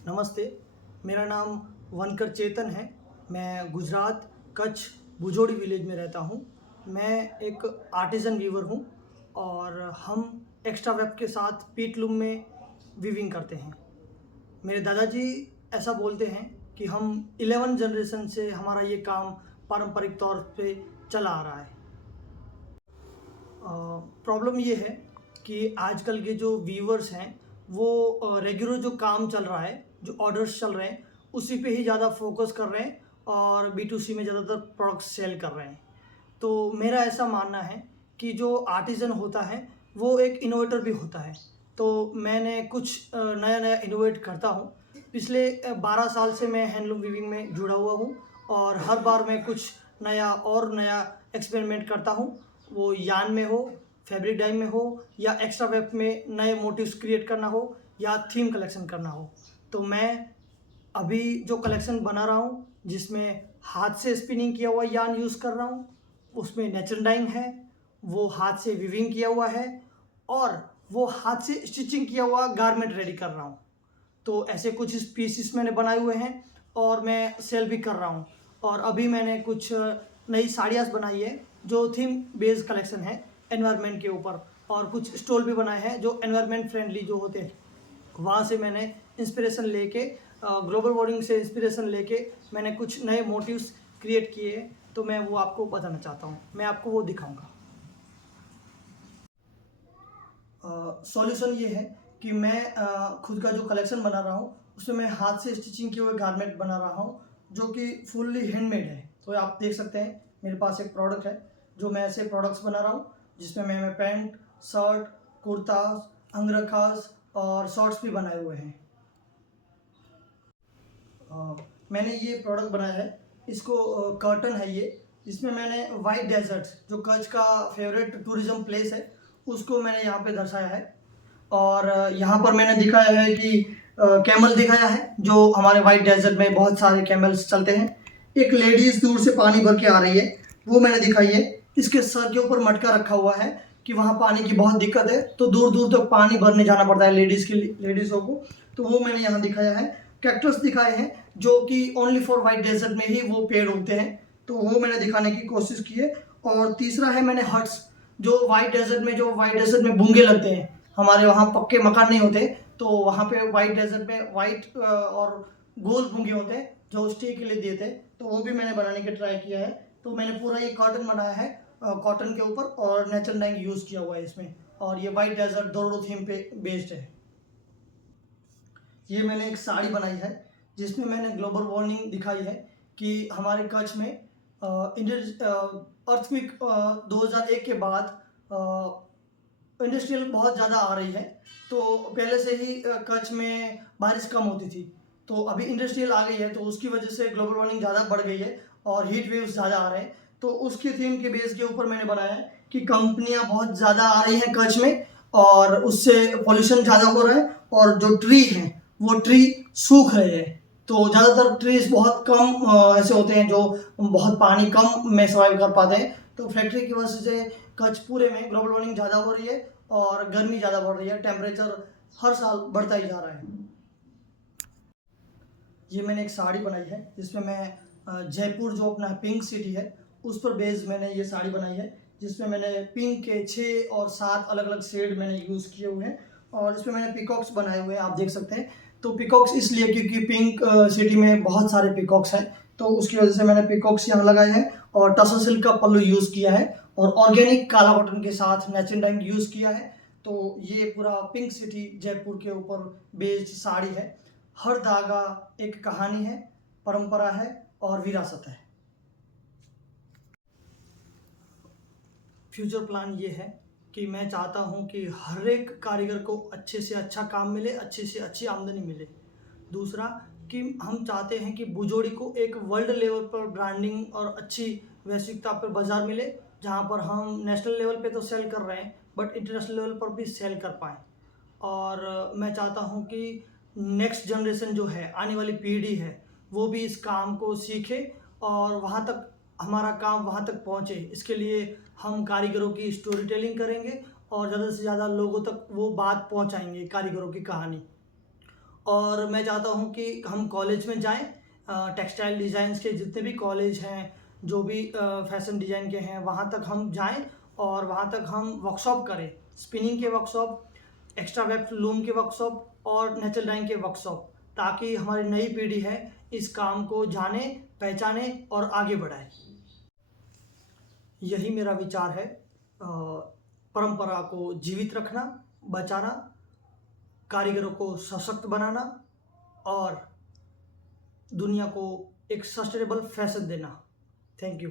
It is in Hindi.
नमस्ते, मेरा नाम वनकर चेतन है। मैं गुजरात, कच्छ, भुजोड़ी विलेज में रहता हूँ। मैं एक आर्टिज़न वीवर हूँ और हम एक्स्ट्रा वेब के साथ पीटलूम में वीविंग करते हैं। मेरे दादाजी ऐसा बोलते हैं कि हम 11 जनरेशन से हमारा ये काम पारंपरिक तौर पे चला आ रहा है। प्रॉब्लम ये है कि आजकल के जो वीवर्स हैं वो रेगुलर जो काम चल रहा है, जो ऑर्डर्स चल रहे हैं, उसी पे ही ज़्यादा फोकस कर रहे हैं और B2C में ज़्यादातर प्रोडक्ट्स सेल कर रहे हैं। तो मेरा ऐसा मानना है कि जो आर्टिज़न होता है वो एक इनोवेटर भी होता है। तो मैंने कुछ नया-नया इनोवेट करता हूँ। पिछले 12 साल से मैं हैंडलूम वीविंग में जुड़ा हुआ हूँ और हर बार मैं कुछ नया एक्सपेरिमेंट करता हूँ। वो यार्न में हो, फैब्रिक डाई में हो या एक्स्ट्रा वेब में नए मोटिव्स क्रिएट करना हो या थीम कलेक्शन करना हो। तो मैं अभी जो कलेक्शन बना रहा हूँ जिसमें हाथ से स्पिनिंग किया हुआ यार्न यूज़ कर रहा हूँ, उसमें नेचुरल डाइंग है, वो हाथ से वीविंग किया हुआ है और वो हाथ से स्टिचिंग किया हुआ गारमेंट रेडी कर रहा हूँ। तो ऐसे कुछ इस पीसेस मैंने बनाए हुए हैं और मैं सेल भी कर रहा हूँ। और अभी मैंने कुछ नई साड़ियाँ बनाई है जो थीम बेस्ड कलेक्शन है एनवायरनमेंट के ऊपर, और कुछ स्टॉल भी बनाए हैं जो एनवायरनमेंट फ्रेंडली जो होते हैं। वहाँ से मैंने इंस्पिरेशन लेके ग्लोबल वार्मिंग से इंस्पिरेशन लेके मैंने कुछ नए मोटिव्स क्रिएट किए हैं। तो मैं वो आपको बताना चाहता हूँ, मैं आपको वो दिखाऊंगा। सॉल्यूशन ये है कि मैं खुद का जो कलेक्शन बना रहा हूँ उसमें मैं हाथ से स्टिचिंग किए हुए गारमेंट बना रहा हूँ जो कि फुल्ली हैंडमेड है। तो आप देख सकते हैं मेरे पास एक प्रोडक्ट है जो मैं ऐसे प्रोडक्ट्स बना रहा हूँ जिसमें मैं पैंट, शर्ट, कुर्ता, अंगरखास और शॉर्ट्स भी बनाए हुए हैं। मैंने ये प्रोडक्ट बनाया है, इसको कर्टन है ये, जिसमें मैंने वाइट डेजर्ट जो कच्छ का फेवरेट टूरिज्म प्लेस है उसको मैंने यहाँ पे दर्शाया है। और यहाँ पर मैंने दिखाया है कि कैमल दिखाया है जो हमारे वाइट डेजर्ट में बहुत सारे कैमल्स चलते हैं। एक लेडीज दूर से पानी भर के आ रही है वो मैंने दिखाई है। इसके सर के ऊपर मटका रखा हुआ है कि वहाँ पानी की बहुत दिक्कत है तो दूर दूर तक पानी भरने जाना पड़ता है लेडीज़ों को, तो वो मैंने यहाँ दिखाया है। कैक्टस दिखाए हैं जो कि ओनली फॉर वाइट डेजर्ट में ही वो पेड़ होते हैं, तो वो मैंने दिखाने की कोशिश की है। और तीसरा है मैंने हट्स, जो वाइट डेजर्ट में बूंगे लगते हैं, हमारे वहाँ पक्के मकान नहीं होते, तो वहाँ पे वाइट डेजर्ट में वाइट और गोल बूंगे होते हैं जो स्टे के लिए देते हैं, तो वो भी मैंने बनाने की ट्राई किया है। तो मैंने पूरा ये कॉटन बनाया है कॉटन के ऊपर और नेचुरल डाइंग यूज़ किया हुआ है इसमें, और ये वाइट डेजर्ट दोनों थीम पे बेस्ड है। ये मैंने एक साड़ी बनाई है जिसमें मैंने ग्लोबल वार्मिंग दिखाई है कि हमारे कच्छ में अर्थक्वेक 2001 के बाद इंडस्ट्रियल बहुत ज़्यादा आ रही है। तो पहले से ही कच्छ में बारिश कम होती थी, तो अभी इंडस्ट्रियल आ गई है तो उसकी वजह से ग्लोबल वार्मिंग ज़्यादा बढ़ गई है और हीट वेव्स ज़्यादा आ रहे हैं। तो उसकी थीम के बेस के ऊपर मैंने बनाया है कि कंपनियां बहुत ज़्यादा आ रही हैं कच्छ में और उससे पॉल्यूशन ज़्यादा हो रहा है और जो ट्री हैं वो ट्री सूख रहे हैं। तो ज़्यादातर ट्रीज बहुत कम ऐसे होते हैं जो बहुत पानी कम में सर्वाइव कर पाते हैं। तो फैक्ट्री की वजह से कच्छ पूरे में ग्लोबल वार्मिंग ज़्यादा हो रही है और गर्मी ज़्यादा बढ़ रही है, टेम्परेचर हर साल बढ़ता ही जा रहा है। ये मैंने एक साड़ी बनाई है जिसमें मैं जयपुर जो अपना पिंक सिटी है उस पर बेस्ड मैंने ये साड़ी बनाई है, जिसमें मैंने पिंक के 6 और 7 अलग अलग शेड मैंने यूज़ किए हुए हैं और इसमें मैंने पिकॉक्स बनाए हुए हैं, आप देख सकते हैं। तो पिकॉक्स इसलिए क्योंकि पिंक सिटी में बहुत सारे पिकॉक्स हैं, तो उसकी वजह से मैंने पिकॉक्स यहाँ लगाए हैं और टसर सिल्क का पल्लू यूज़ किया है और ऑर्गेनिक काला कॉटन के साथ नेचुरल डाइंग यूज़ किया है। तो ये पूरा पिंक सिटी जयपुर के ऊपर बेस्ड साड़ी है। हर धागा एक कहानी है, परंपरा है और विरासत है। फ्यूचर प्लान ये है कि मैं चाहता हूँ कि हर एक कारीगर को अच्छे से अच्छा काम मिले, अच्छी से अच्छी आमदनी मिले। दूसरा कि हम चाहते हैं कि भुजोड़ी को एक वर्ल्ड लेवल पर ब्रांडिंग और अच्छी वैश्विकता पर बाज़ार मिले, जहाँ पर हम नेशनल लेवल पे तो सेल कर रहे हैं बट इंटरनेशनल लेवल पर भी सेल कर पाएँ। और मैं चाहता हूँ कि नेक्स्ट जनरेशन जो है, आने वाली पीढ़ी है, वो भी इस काम को सीखे और वहाँ तक हमारा काम वहाँ तक पहुँचे। इसके लिए हम कारीगरों की स्टोरी टेलिंग करेंगे और ज़्यादा से ज़्यादा लोगों तक वो बात पहुँचाएंगे कारीगरों की कहानी। और मैं चाहता हूँ कि हम कॉलेज में जाएं, टेक्सटाइल डिज़ाइंस के जितने भी कॉलेज हैं, जो भी फैशन डिज़ाइन के हैं, वहाँ तक हम जाएं और वहाँ तक हम वर्कशॉप करें, स्पिनिंग के वर्कशॉप, एक्स्ट्रा वेब लूम के वर्कशॉप और नेचुरल डाइंग के वर्कशॉप, ताकि हमारी नई पीढ़ी है इस काम को जाने, पहचाने और आगे बढ़ाए। यही मेरा विचार है। परंपरा को जीवित रखना, बचाना, कारीगरों को सशक्त बनाना और दुनिया को एक सस्टेनेबल फैशन देना। Thank you.